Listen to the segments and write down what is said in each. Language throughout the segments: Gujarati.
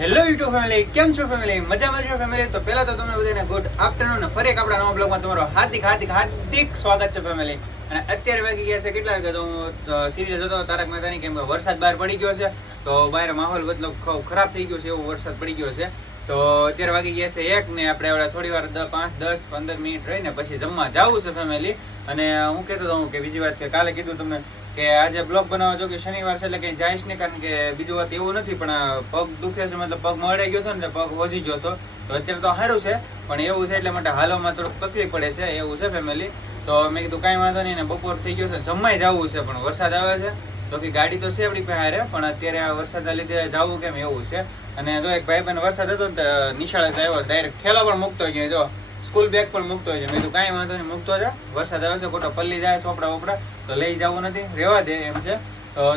હેલો યુટ્યુબ ફેમિલી કેમ છો ફેમિલી મજામાં છો ફેમિલી તો પહેલા તો તમને બધાને ગુડ આફ્ટરનૂન ફરી એક આપણા નવા બ્લોગમાં તમારો હાર્દિક હાર્દિક હાર્દિક સ્વાગત છે ફેમિલી અને અત્યારે વાગી ગયા છે કેટલા વાગ્યા? તો હું સિરિયલ જતો તારક મહેતાની કેમ કે વરસાદ બહાર પડી ગયો છે. તો બહાર માહોલ ખ- ખરાબ થઈ ગયો છે એવો વરસાદ પડી ગયો છે. તો અત્યારે વાગી ગયા છે એક ને આપણે હવે થોડી વાર પાંચ, દસ, પંદર મિનિટ રહીને પછી જમવા જવું છે ફેમિલી અને હું કહેતો હતો હું કે બીજી વાત કે કાલે કીધું તમને કે આજે બ્લોગ બનાવવા જો કે શનિવાર છે એટલે કંઈ જાયશ નહીં કારણ કે બીજું વાત એવું નથી, પણ પગ દુખે છે, મતલબ પગ મળી ગયો હતો ને પગ વધી ગયો હતો. તો અત્યારે તો સારું છે, પણ એવું છે એટલે માટે હાલવામાં થોડુંક તકલીફ પડે છે, એવું છે ફેમિલી તો મેં કીધું કાંઈ વાંધો નહીં ને બપોર થઈ ગયો છે જમવાય જવું છે, પણ વરસાદ આવે છે. તો કે ગાડી તો છે આપણી પાસે પણ અત્યારે આ વરસાદના લીધે જવું કેમ એવું છે. અને જો એક ભાઈ બહેન વરસાદ હતો ને નિશાળે આવ્યો ડાયરેક્ટ ઠેલો પણ મૂકતો હોય જો. સ્કૂલ બેગ પણ મૂકતો હોય છે. મેં તો કાંઈ વાંધો નહીં, મૂકતો છે વરસાદ આવે છે, ખોટો પલ્લી જાય ચોપડા વોપડા તો લઈ જવું નથી. રહેવા દે એમ છે.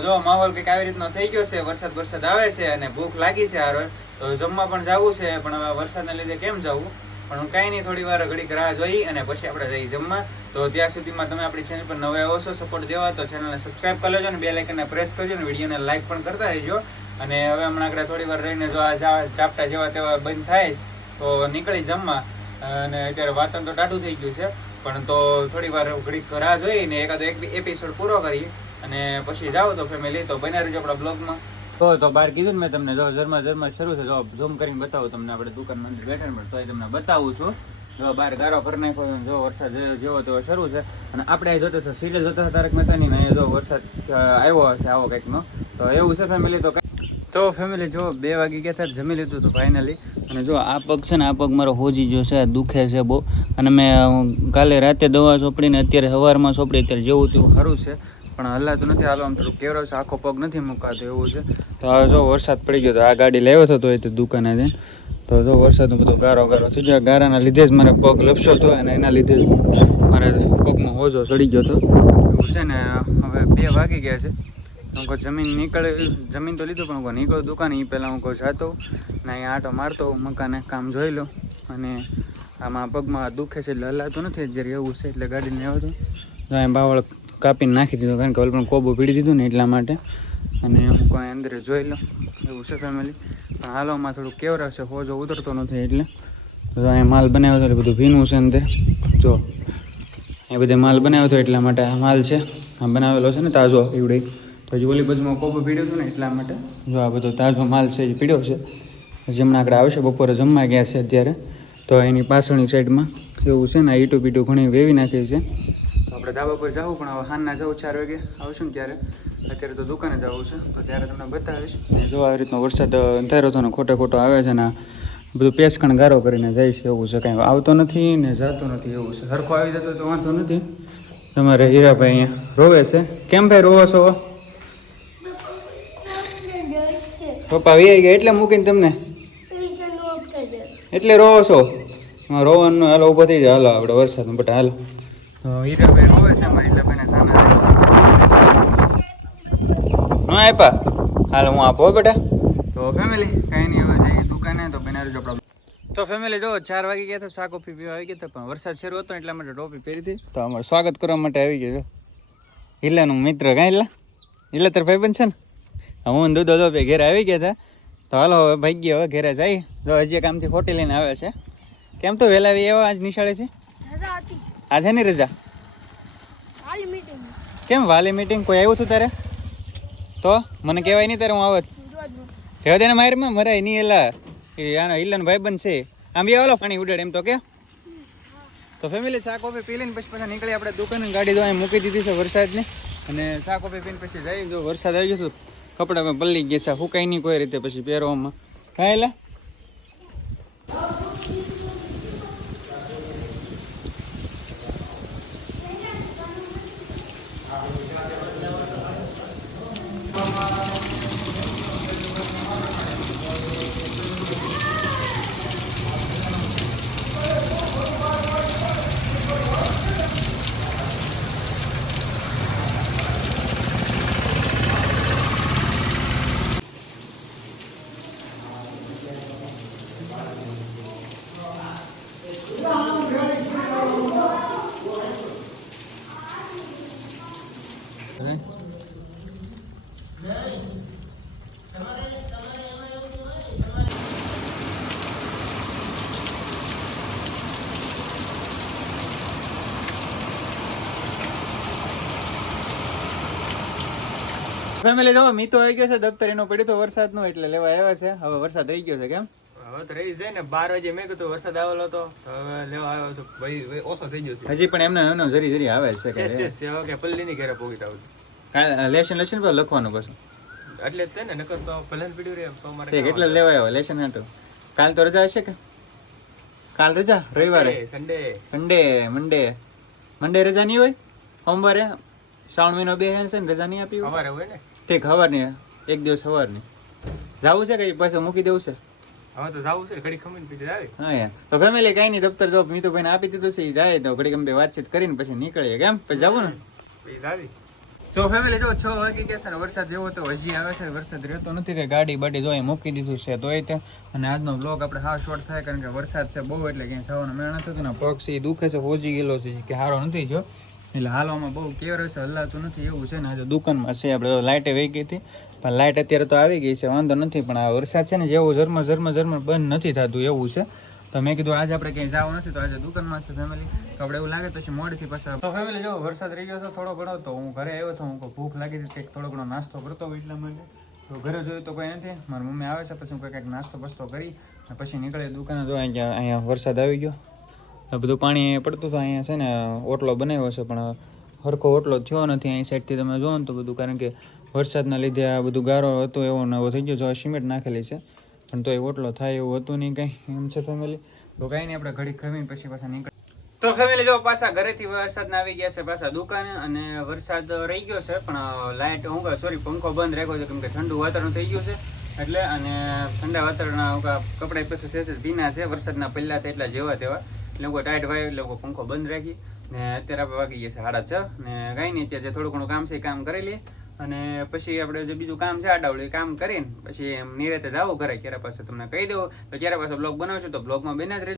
જો માહોલ કંઈક આવી રીતનો થઈ ગયો છે, વરસાદ વરસાદ આવે છે અને ભૂખ લાગી છે હારો તો જમવા પણ જવું છે, પણ હવે વરસાદના લીધે કેમ જવું? પણ હું કાંઈ નહીં, થોડી વાર ઘડીક રાહ જોઈ અને પછી આપણે જઈ જમવા. તો ત્યાં સુધીમાં તમે આપણી ચેનલ પર નવા આવો છો સપોર્ટ દેવા, તો ચેનલને સબસ્ક્રાઇબ કરી લેજો અને બે લાઇકનને પ્રેસ કરજો અને વિડીયોને લાઇક પણ કરતા રહેજો. અને હવે હમણાં આપણે થોડી વાર રહીને જો આ ચાપટા જેવા તેવા બંધ થાય, તો નીકળી જમવા. અને અત્યારે વાતન તો ટાટું થઈ ગયું છે, પણ તો થોડી વાર ઘડીક રાહ જોઈને એકાદો એક એપિસોડ પૂરો કરી અને પછી જાઓ તો ફેમિલી તો બન્યા રહેજો આપણા બ્લોગમાં તો તો બહાર કીધું ને મેં તમને, જો ઝરમા ઝરમા શરૂ છે, જો ઝૂમ કરીને બતાવું તમને આપણે દુકાનમાં અંદર બેઠા પણ તોય તમને બતાવું છું. જો બહાર ગારો કરી નાખ્યો જો વરસાદ જેવો તેવો શરૂ છે. અને આપણે જોતો હતો સિરિયલ જોતા તારક મહેતાની ને જો વરસાદ આવ્યો છે આવો કંઈકનો. તો એવું છે ફેમિલી તો તો ફેમિલી જો બે વાગી ગયા હતા, જમી લીધું હતું ફાઇનલી અને જો આ પગ છે ને, આ પગ મારો હોજી ગયો છે દુખે છે બહુ. અને મેં કાલે રાતે દવા સોંપડીને અત્યારે સવારમાં સોંપડી, અત્યારે જેવું તેવું સારું છે. પણ હલાતું નથી હાલો આમ થોડું કેવરો છે, આખો પગ નથી મુકાતો એવું છે. તો હવે જો વરસાદ પડી ગયો તો આ ગાડી લેવો હતો એ તો દુકાને જઈને. તો જો વરસાદનો બધો ગારો ગારો થઈ ગયો. ગારાના લીધે જ મારે પગ લપસો હતો અને એના લીધે જ મારે પગમાં હોજો ચડી ગયો હતો. એવું છે ને, હવે બે વાગી ગયા છે. હું કહું, જમીન નીકળે, જમીન તો લીધું, પણ હું નીકળ્યો દુકાન એ પહેલાં હું કહું, જાતો ને અહીંયા આટો મારતો, મકાને કામ જોઈ લો. અને આમાં પગમાં દુખે છે એટલે હલાતું નથી જ્યારે એવું છે એટલે ગાડીને લેવો હતો તો અહીં બાવળ કાપીને નાખી દીધું, કારણ કે ઓલ પણ કોબો પીડી દીધું ને એટલા માટે. અને હું કોઈ અંદર જોઈ લઉં એવું છે ફેમિલી પણ હાલોમાં થોડું કેવરા છે, હોજો ઉતરતો નથી એટલે. તો અહીંયા માલ બનાવ્યો એટલે બધું ભીનું છે અંદર. જો એ બધે માલ બનાવ્યો હતો એટલા માટે આ માલ છે. આ બનાવેલો છે ને તાજો એવડે તો હજી ઓલી બાજુમાં કોબો પીડ્યો છે ને એટલા માટે? જો આ બધો તાજો માલ છે એ પીડ્યો છે. જમણા આગળ આવશે બપોરે જમવા ગયા છે અત્યારે. તો એની પાછળની સાઈડમાં એવું છે ને ઈટું પીટું ઘણી વેવી નાખી છે. તો આપણે ધાબા પર જવું પણ હવે હાનના જવું ચાર વાગે આવશું ને ત્યારે. અત્યારે તો દુકાને જવું છે તો ત્યારે તમને બતાવીશ. જો આવી રીતનો વરસાદ અંધારો હતો ને ખોટે ખોટો આવે છે ને બધું પેસકણ ગારો કરીને જાય છે એવું છે. કાંઈ આવતો નથી ને જતો નથી એવું છે. સરખો આવી જતો તો વાંધો નથી. તમારે હીરાભાઈ અહીંયા રોવે છે. કેમ ભાઈ રોવો છો? પપ્પા વી ગયા એટલે મૂકીને તમને? એટલે રોવો છો? રોવાનું હાલો ઊભો થઈ જાય હાલો આપણે વરસાદનું બટા હાલો. તો હીરાભાઈ રોવે છે અમારે હીરાભાઈને સાના ન આપ્યા હાલ હું આપો બેટા. તો ફેમિલી કાંઈ નહીં હવે જઈએ દુકાને તો બનાવી જો આપણે તો ફેમિલી જો ચાર વાગે ગયા હતા ચા કોફી પીવા આવી ગયા હતા પણ વરસાદ શરૂ હતો એટલા માટે ટોપી પહેરી હતી. તો અમારું સ્વાગત કરવા માટે આવી ગયો જો. હિલ્લાનું મિત્ર કાંઈ હિલા? હિલા તાર ભાઈબંધ છે ને? હા, દૂધો જો બે ઘેરે આવી ગયા હતા તો હાલો હવે ભાઈ ગયો હવે ઘેરે જાય. તો હજી કામથી ખોટી લઈને આવે છે. કેમ તો વહેલા આવી એવા આજ નિશાળે છે? આજે ને રજા? કેમ વાલી મીટિંગ કોઈ આવ્યું છું તારે? તો? મને કહેવાય નહીં તારે હું આવત રહેવા દે ને મારમાં મરાય નહીં એલા. એ આનો હિલ્લાનો ભાઈબંધ છે. આમ બી ઓલો પાણી ઉડાડ એમ તો કે. તો ફેમિલી ચા કોફી પી લઈને પછી પાછા નીકળી આપણે દુકાન ગાડી તો અહીં મૂકી દીધી છે વરસાદની. અને ચા કોફી પીને પછી જઈ જો વરસાદ આવી જશે કપડાં પલ્લી ગયા છે. સુકાય નહીં કોઈ રીતે પછી પહેરવામાં. કાંઈ ફેમિલી જો મીતો આવી ગયો છે દફતર એનો પડ્યો તો વરસાદ નો એટલે લેવા આવ્યા છે. હવે વરસાદ રહી ગયો છે કેમ? હવે તો રહી જાય ને બાર વાગે મેં કીધું વરસાદ આવેલો તો હવે લેવા આવ્યો તો ભાઈ ઓછો થઈ ગયો હજી પણ એમને એનો જરી જરી આવે છે કે પલ્લી ની ઘેરે પોગી આવું લેશન લેશન પર લખવાનું પાછું? એટલે તે ને નકર તો પહેલા પીડ્યું રે તો મારે ઠીક એટલે લેવા આવ્યો લેશન હાટું. કાલ તો રજા હશે કે? કાલ રજા? રવિવારે? સન્ડે સન્ડે મંડે મંડે રજા નહીં હોય? સોમવારે? શ્રાવણ મહિનો બે છે ને રજા નહીં આપી અમારે હોય ને? ઠીક સવારની એક દિવસ સવારની જવું છે કઈ? પાછું મૂકી દેવું છે? હવે તો જવું છે ઘડી ખમીને પીટી આવી હા યાર તો ફેમિલી કઈ નહીં દફતર જો મીતુભાઈને આપી દીધું છે એ જાય તો ઘડી ગમે વાતચીત કરીને પછી નીકળીએ કેમ? પછી જવું ને? આવી તો ફેમિલી જો છ વાગી ગયા છે વરસાદ જેવો તો હજી આવે છે વરસાદ રહેતો નથી કે ગાડી બાડી જો મૂકી દીધું છે તો. એ અને આજનો બ્લોગ આપણે હા શોર્ટ થાય કારણ કે વરસાદ છે બહુ એટલે ક્યાંય જવાનો મેળ નથી ને પગ છે ઈ દુખે છે હોજી ગયેલો છે કે હારો નથી જો એટલે હાલવામાં બહુ કેવર હશે, હલાતું નથી, એવું છે ને, આજે દુકાનમાં છે, આપણે લાઇટે વહી ગઈ હતી. પણ લાઇટ અત્યારે તો આવી ગઈ છે, વાંધો નથી, પણ આ વરસાદ છે ને જેવો ઝરમ ઝરમ ઝરમ બંધ નથી થતું, એવું છે. તો મેં કીધું આજે આપણે ક્યાંય જવું નથી, તો આજે દુકાનમાં છે ફેમિલી તો આપણે એવું લાગે પછી મોડથી પાછા તો ફેમિલી જો, વરસાદ રહી ગયો છે, થોડો ઘણો, તો હું ઘરે આવ્યો હતો હું ભૂખ લાગી હતી, કંઈક થોડો ઘણો નાસ્તો કરતો હોય એટલા માટે. તો ઘરે જોયું તો કંઈ નથી, મારી મમ્મી આવે છે, પછી હું કંઈક નાસ્તો બસ્તો કરી પછી નીકળે દુકાને જો અહીંયા અહીંયા વરસાદ આવી ગયો. આ બધું પાણી પડતું હતું અહીંયા છે ને ઓટલો બનાવ્યો છે, પણ સરખો ઓટલો થયો નથી. અહીં સાઈડથી તમે જુઓ ને તો બધું, કારણ કે વરસાદના લીધે આ બધું ગારો હતો, એવો ને એવો થઈ ગયો જો સિમેન્ટ નાખેલી છે. પણ તો એ ઓટલો થાય એવું હતું નહીં કંઈ. એમ છે ફેમિલી તો કાંઈ નહીં, આપણે ઘડી ખમીને પછી પાછા નીકળ તો ફેમિલી જો પાછા ઘરેથી વરસાદ આવી ગયા છે, પાછા દુકાને, અને વરસાદ રહી ગયો છે, પણ લાઇટ હું સોરી પંખો બંધ રાખ્યો છે, કેમ કે ઠંડુ વાતાવરણ થઈ ગયું છે. એટલે, અને ઠંડા વાતાવરણ કપડાં પછી સેસ ભીના છે, વરસાદના પહેલાં તો એટલા જેવા તેવા. લોકો ટાઈટ વાય લોકો પંખો બંધ રાખી ને અત્યારે આપણે વાગી છે સાડા છ ને કાંઈ નહીં ત્યાં જે થોડું ઘણું કામ છે એ કામ કરી લઈએ. અને પછી આપણે જે બીજું કામ છે આડાવડું એ કામ કરીને પછી એમ નિરેતે આવું ઘરે, ક્યારે પાસે તમને કહી દઉં. તો ક્યારે પાછો બ્લોગ બનાવશું તો બ્લોગમાં બેના જ